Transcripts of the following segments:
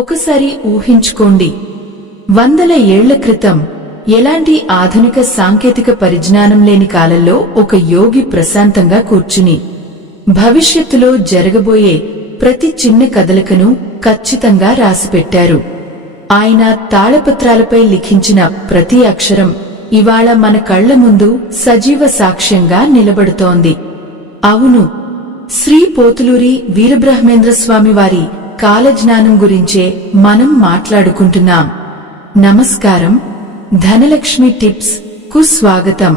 ఒకసారి ఊహించుకోండి, వందల ఏళ్ల క్రితం ఎలాంటి ఆధునిక సాంకేతిక పరిజ్ఞానం లేని కాలంలో ఒక యోగి ప్రశాంతంగా కూర్చుని భవిష్యత్తులో జరగబోయే ప్రతి చిన్న కదలికను ఖచ్చితంగా రాసిపెట్టారు. ఆయన తాళపత్రాలపై లిఖించిన ప్రతి అక్షరం ఇవాళ మన కళ్ల ముందు సజీవ సాక్ష్యంగా నిలబడుతోంది. అవును, శ్రీ పోతులూరి వీరబ్రహ్మేంద్ర స్వామి వారి కాలజ్ఞానం గురించే మనం మాట్లాడుకుంటున్నాం. నమస్కారం, ధనలక్ష్మి టిప్స్ కు స్వాగతం.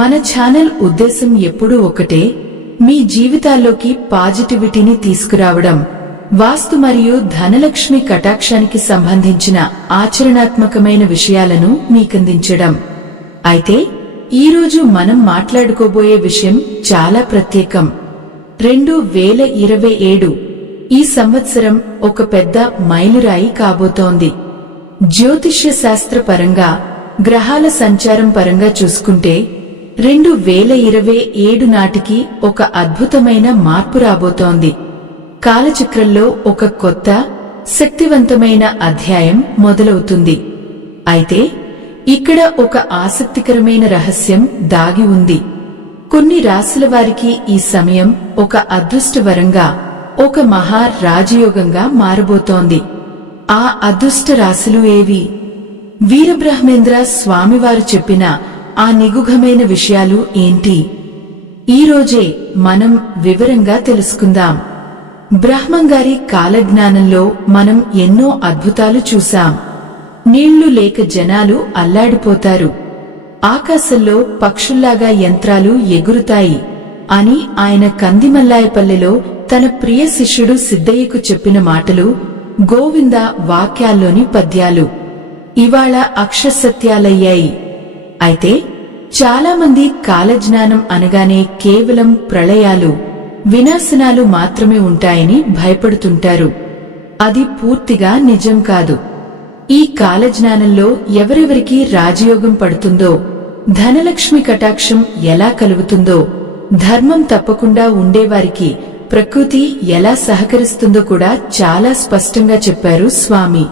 మన ఛానల్ ఉద్దేశం ఎప్పుడూ ఒకటే, మీ జీవితాల్లోకి పాజిటివిటీని తీసుకురావడం, వాస్తు మరియు ధనలక్ష్మి కటాక్షానికి సంబంధించిన ఆచరణాత్మకమైన విషయాలను మీకందించడం. అయితే ఈరోజు మనం మాట్లాడుకోబోయే విషయం చాలా ప్రత్యేకం. 2027 ఈ సంవత్సరం ఒక పెద్ద మైలురాయి కాబోతోంది. జ్యోతిష్య శాస్త్ర పరంగా, గ్రహాల సంచారం పరంగా చూసుకుంటే 2027 నాటికి ఒక అద్భుతమైన మార్పు రాబోతోంది. కాలచక్రంలో ఒక కొత్త శక్తివంతమైన అధ్యాయం మొదలవుతుంది. అయితే ఇక్కడ ఒక ఆసక్తికరమైన రహస్యం దాగి ఉంది. కొన్ని రాశుల వారికి ఈ సమయం ఒక అదృష్టవరంగా, ఒక మహా రాజయోగంగా మారబోతోంది. ఆ అదృష్ట రాశులు ఏవి? వీరబ్రహ్మేంద్ర స్వామివారు చెప్పిన ఆ నిగూఢమైన విషయాలు ఏంటి? ఈరోజే మనం వివరంగా తెలుసుకుందాం. బ్రహ్మంగారి కాలజ్ఞానంలో మనం ఎన్నో అద్భుతాలు చూశాం. నీళ్లు లేక జనాలు అల్లాడిపోతారు, ఆకాశంలో పక్షుల్లాగా యంత్రాలు ఎగురుతాయి అని ఆయన కందిమల్లాయపల్లెలో తన ప్రియ శిష్యుడు సిద్ధయ్యకు చెప్పిన మాటలు గోవింద వాక్యాల్లోని పద్యాలు ఇవాళ అక్షసత్యాలయ్యాయి. అయితే చాలామంది కాలజ్ఞానం అనగానే కేవలం ప్రళయాలు, వినాశనాలు మాత్రమే ఉంటాయని భయపడుతుంటారు. అది పూర్తిగా నిజం కాదు. ఈ కాలజ్ఞానంలో ఎవరెవరికి రాజయోగం పడుతుందో, ధనలక్ష్మి కటాక్షం ఎలా కలుగుతుందో, ధర్మం తప్పకుండా ఉండేవారికి ప్రకృతి ఎలా సహకరిస్తుందో కూడా చాలా స్పష్టంగా చెప్పారు స్వామి.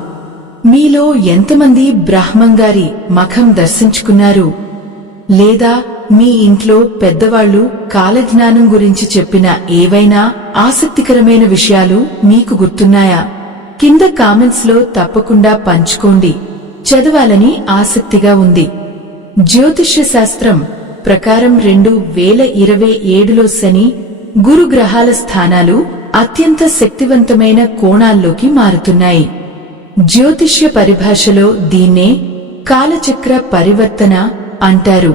మీలో ఎంతమంది బ్రహ్మంగారి మఖం దర్శించుకున్నారు? లేదా మీ ఇంట్లో పెద్దవాళ్లు కాలజ్ఞానం గురించి చెప్పిన ఏవైనా ఆసక్తికరమైన విషయాలు మీకు గుర్తున్నాయా? కింద కామెంట్స్ లో తప్పకుండా పంచుకోండి, చదవాలని ఆసక్తిగా ఉంది. జ్యోతిష్య శాస్త్రం ప్రకారం 2027లో శని, గురు గ్రహాల స్థానాలు అత్యంత శక్తివంతమైన కోణాల్లోకి మారుతున్నాయి. జ్యోతిష్య పరిభాషలో దీన్నే కాలచక్ర పరివర్తన అంటారు.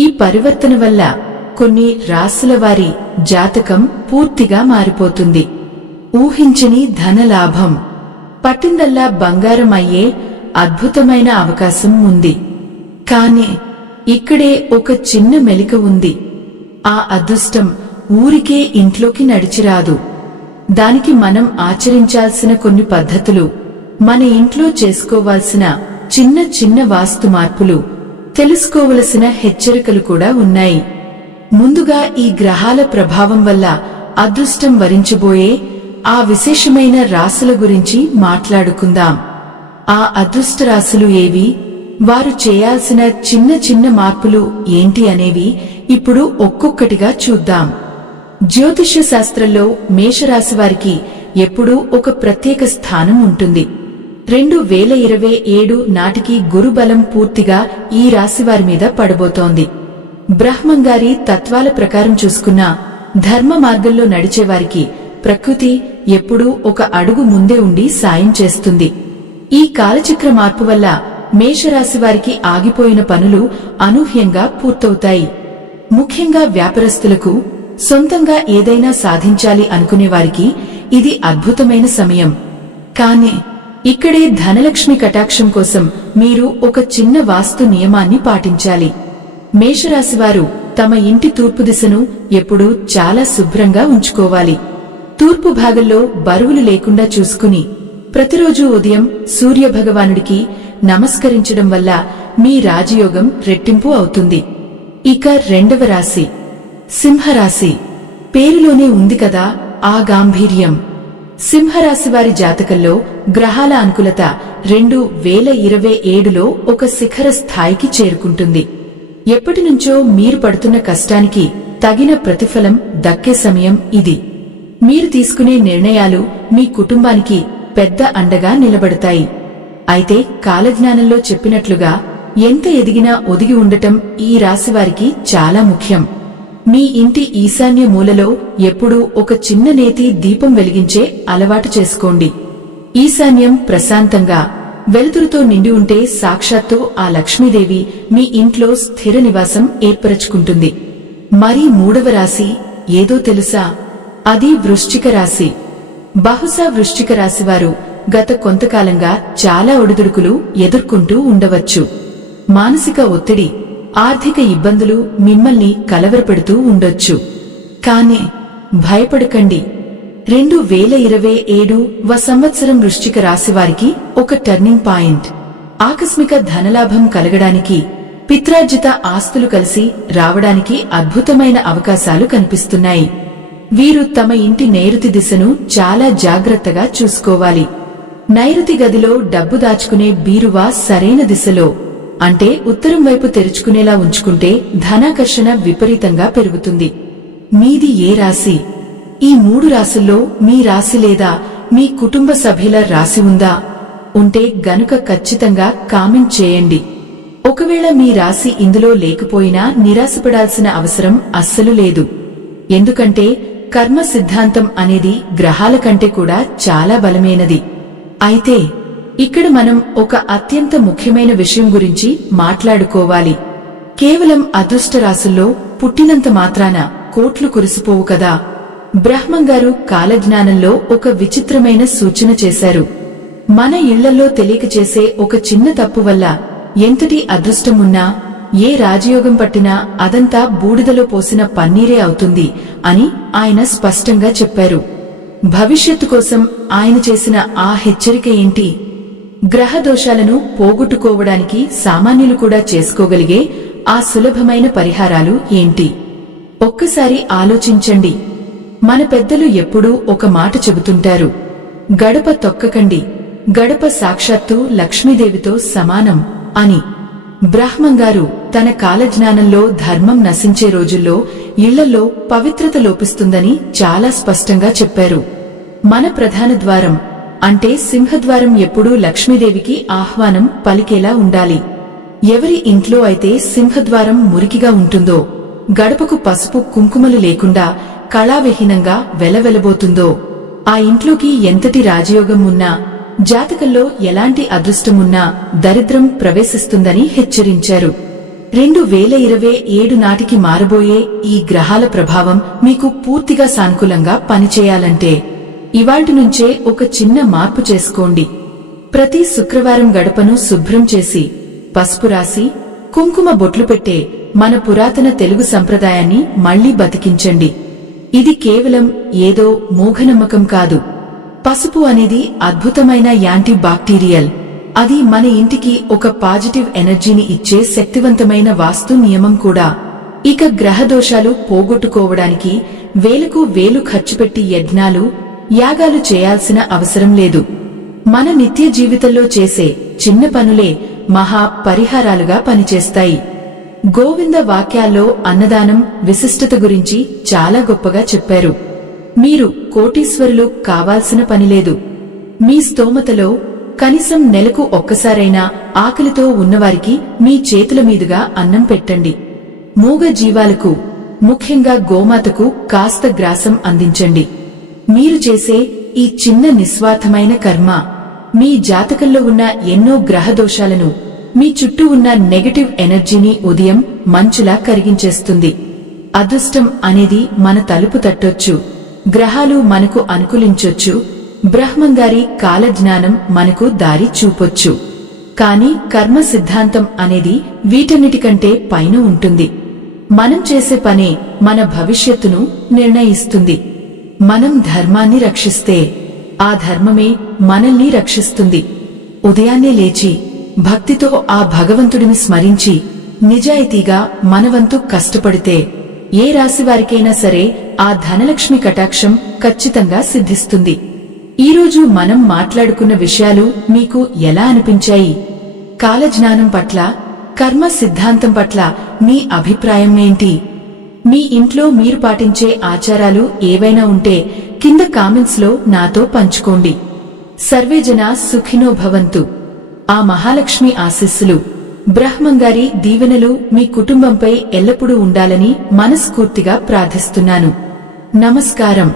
ఈ పరివర్తన వల్ల కొన్ని రాశుల వారి జాతకం పూర్తిగా మారిపోతుంది. ఊహించని ధనలాభం, పట్టిందల్లా బంగారం అయ్యే అద్భుతమైన అవకాశం ఉంది. కానీ ఇక్కడే ఒక చిన్న మెలిక ఉంది. ఆ అదృష్టం ఊరికే ఇంట్లోకి నడిచిరాదు. దానికి మనం ఆచరించాల్సిన కొన్ని పద్ధతులు, మన ఇంట్లో చేసుకోవాల్సిన చిన్న చిన్న వాస్తు మార్పులు, తెలుసుకోవలసిన హెచ్చరికలు కూడా ఉన్నాయి. ముందుగా ఈ గ్రహాల ప్రభావం వల్ల అదృష్టం వరించబోయే ఆ విశేషమైన రాశుల గురించి మాట్లాడుకుందాం. ఆ అదృష్ట రాశులు ఏవి, వారు చేయాల్సిన చిన్న చిన్న మార్పులు ఏంటి అనేవి ఇప్పుడు ఒక్కొక్కటిగా చూద్దాం. జ్యోతిష్య శాస్త్రంలో మేషరాశి వారికి ఎప్పుడూ ఒక ప్రత్యేక స్థానం ఉంటుంది. 2027 నాటికి గురుబలం పూర్తిగా ఈ రాశివారి మీద పడబోతోంది. బ్రహ్మంగారి తత్వాల ప్రకారం చూసుకున్నా ధర్మ మార్గంలో నడిచేవారికి ప్రకృతి ఎప్పుడూ ఒక అడుగు ముందే ఉండి సాయం చేస్తుంది. ఈ కాలచక్ర మార్పు వల్ల మేషరాశివారికి ఆగిపోయిన పనులు అనూహ్యంగా పూర్తవుతాయి. ముఖ్యంగా వ్యాపారస్తులకు, సొంతంగా ఏదైనా సాధించాలి అనుకునేవారికి ఇది అద్భుతమైన సమయం. కానీ ఇక్కడే ధనలక్ష్మి కటాక్షం కోసం మీరు ఒక చిన్న వాస్తు నియమాన్ని పాటించాలి. మేషరాశివారు తమ ఇంటి తూర్పు దిశను ఎప్పుడూ చాలా శుభ్రంగా ఉంచుకోవాలి. తూర్పు భాగంలో బరువులు లేకుండా చూసుకుని ప్రతిరోజు ఉదయం సూర్యభగవానుడికి నమస్కరించడం వల్ల మీ రాజయోగం రెట్టింపు అవుతుంది. ఇక రెండవ రాశి సింహరాశి. పేరులోనే ఉంది కదా ఆ గాంభీర్యం. సింహరాశివారి జాతకంలో గ్రహాల అనుకూలత 2027లో ఒక శిఖర స్థాయికి చేరుకుంటుంది. ఎప్పటినుంచో మీరు పడుతున్న కష్టానికి తగిన ప్రతిఫలం దక్కే సమయం ఇది. మీరు తీసుకునే నిర్ణయాలు మీ కుటుంబానికి పెద్ద అండగా నిలబడతాయి. అయితే కాలజ్ఞానంలో చెప్పినట్లుగా ఎంత ఎదిగినా ఒదిగి ఉండటం ఈ రాశివారికి చాలా ముఖ్యం. మీ ఇంటి ఈశాన్య మూలలో ఎప్పుడూ ఒక చిన్న నేతి దీపం వెలిగించే అలవాటు చేసుకోండి. ఈశాన్యం ప్రశాంతంగా వెలుతురుతో నిండి ఉంటే సాక్షాత్తు ఆ లక్ష్మీదేవి మీ ఇంట్లో స్థిర నివాసం ఏర్పరచుకుంటుంది. మరి మూడవ రాశి ఏదో తెలుసా? అది వృశ్చిక రాశి. బహుశా వృశ్చిక రాశివారు గత కొంతకాలంగా చాలా ఒడిదుడుకులు ఎదుర్కొంటూ ఉండవచ్చు. మానసిక ఒత్తిడి, ఆర్థిక ఇబ్బందులు మిమ్మల్ని కలవరపెడుతూ ఉండొచ్చు. కానీ భయపడకండి. 2027వ సంవత్సరం వృశ్చిక రాశివారికి ఒక టర్నింగ్ పాయింట్. ఆకస్మిక ధనలాభం కలగడానికి, పిత్రార్జిత ఆస్తులు కలిసి రావడానికి అద్భుతమైన అవకాశాలు కనిపిస్తున్నాయి. వీరు తమ ఇంటి నైరుతి దిశను చాలా జాగ్రత్తగా చూసుకోవాలి. నైరుతి గదిలో డబ్బు దాచుకునే బీరువా సరైన దిశలో, అంటే ఉత్తరం వైపు తెరుచుకునేలా ఉంచుకుంటే ధనాకర్షణ విపరీతంగా పెరుగుతుంది. మీది ఏ రాశి? ఈ 3 రాశుల్లో మీ రాశి లేదా మీ కుటుంబ సభ్యుల రాశి ఉందా? ఉంటే గనుక ఖచ్చితంగా కామెంట్ చేయండి. ఒకవేళ మీ రాశి ఇందులో లేకపోయినా నిరాశపడాల్సిన అవసరం అస్సలు లేదు. ఎందుకంటే కర్మ సిద్ధాంతం అనేది గ్రహాల కంటే కూడా చాలా బలమైనది. అయితే ఇక్కడ మనం ఒక అత్యంత ముఖ్యమైన విషయం గురించి మాట్లాడుకోవాలి. కేవలం అదృష్ట రాశుల్లో పుట్టినంత మాత్రాన కోట్లు కురిసిపోవు కదా. బ్రహ్మంగారు కాలజ్ఞానంలో ఒక విచిత్రమైన సూచన చేశారు. మన ఇళ్లలో తెలియక చేసే ఒక చిన్న తప్పు వల్ల ఎంతటి అదృష్టమున్నా, ఏ రాజయోగం పట్టినా అదంతా బూడిదలో పోసిన పన్నీరే అవుతుంది అని ఆయన స్పష్టంగా చెప్పారు. భవిష్యత్తు కోసం ఆయన చేసిన ఆ హెచ్చరిక ఏంటి? గ్రహ దోషాలను పోగొట్టుకోవడానికి సామాన్యులు కూడా చేసుకోగలిగే ఆ సులభమైన పరిహారాలు ఏంటి? ఒక్కసారి ఆలోచించండి. మన పెద్దలు ఎప్పుడూ ఒక మాట చెబుతుంటారు, గడప తొక్కకండి, గడప సాక్షాత్తు లక్ష్మీదేవితో సమానం అని. బ్రహ్మంగారు తన కాలజ్ఞానంలో ధర్మం నశించే రోజుల్లో ఇళ్లలో పవిత్రత లోపిస్తుందని చాలా స్పష్టంగా చెప్పారు. మన ప్రధాన ద్వారం అంటే సింహద్వారం ఎప్పుడూ లక్ష్మీదేవికి ఆహ్వానం పలికేలా ఉండాలి. ఎవరి ఇంట్లో అయితే సింహద్వారం మురికిగా ఉంటుందో, గడపకు పసుపు కుంకుమలు లేకుండా కళావిహీనంగా వెలవెలబోతుందో, ఆ ఇంట్లోకి ఎంతటి రాజయోగం ఉన్నా, జాతకంలో ఎలాంటి అదృష్టమున్నా దరిద్రం ప్రవేశిస్తుందని హెచ్చరించారు. 2027 నాటికి మారబోయే ఈ గ్రహాల ప్రభావం మీకు పూర్తిగా సానుకూలంగా పనిచేయాలంటే ఇవాల్టి నుంచే ఒక చిన్న మార్పు చేసుకోండి. ప్రతి శుక్రవారం గడపను శుభ్రం చేసి పసుపు రాసి కుంకుమ బొట్లు పెట్టే మన పురాతన తెలుగు సంప్రదాయాన్ని మళ్లీ బతికించండి. ఇది కేవలం ఏదో మూఢనమ్మకం కాదు. పసుపు అనేది అద్భుతమైన యాంటీ బాక్టీరియల్. అది మన ఇంటికి ఒక పాజిటివ్ ఎనర్జీని ఇచ్చే శక్తివంతమైన వాస్తు నియమం కూడా. ఇక గ్రహదోషాలు పోగొట్టుకోవడానికి వేలకు వేలు ఖర్చుపెట్టి యజ్ఞాలు, యాగాలు చేయాల్సిన అవసరం లేదు. మన నిత్య జీవితంలో చేసే చిన్న పనులే మహా పరిహారాలుగా పనిచేస్తాయి. గోవింద వాక్యాల్లో అన్నదానం విశిష్టత గురించి చాలా గొప్పగా చెప్పారు. మీరు కోటీశ్వరులు కావాల్సిన పనిలేదు. మీ స్తోమతలో కనీసం నెలకు ఒక్కసారైనా ఆకలితో ఉన్నవారికి మీ చేతుల మీదుగా అన్నం పెట్టండి. మూగ జీవాలకు, ముఖ్యంగా గోమాతకు కాస్త గ్రాసం అందించండి. మీరు చేసే ఈ చిన్న నిస్వార్థమైన కర్మ మీ జాతకంలో ఉన్న ఎన్నో గ్రహదోషాలను, మీ చుట్టూ ఉన్న నెగటివ్ ఎనర్జీని ఉదయం మంచులా కరిగించేస్తుంది. అదృష్టం అనేది మన తలుపు తట్టొచ్చు, గ్రహాలు మనకు అనుకూలించొచ్చు, బ్రహ్మంగారి కాలజ్ఞానం మనకు దారి చూపొచ్చు. కాని కర్మ సిద్ధాంతం అనేది వీటన్నిటికంటే పైన ఉంటుంది. మనం చేసే పనే మన భవిష్యత్తును నిర్ణయిస్తుంది. మనం ధర్మాన్ని రక్షిస్తే ఆ ధర్మమే మనల్ని రక్షిస్తుంది. ఉదయాన్నే లేచి భక్తితో ఆ భగవంతుడిని స్మరించి నిజాయితీగా మనవంతు కష్టపడితే ఏ రాశివారికైనా సరే ఆ ధనలక్ష్మి కటాక్షం ఖచ్చితంగా సిద్ధిస్తుంది. ఈరోజు మనం మాట్లాడుకున్న విషయాలు మీకు ఎలా అనిపించాయి? కాలజ్ఞానం పట్ల, కర్మ సిద్ధాంతం పట్ల మీ అభిప్రాయం ఏంటి? మీ ఇంట్లో మీరు పాటించే ఆచారాలు ఏవైనా ఉంటే కింద కామెంట్స్ లో నాతో పంచుకోండి. సర్వేజన సుఖినో భవంతు. ఆ మహాలక్ష్మి ఆశీస్సులు, బ్రహ్మంగారి దీవెనలు మీ కుటుంబంపై ఎల్లప్పుడూ ఉండాలని మనస్ఫూర్తిగా ప్రార్థిస్తున్నాను. నమస్కారం.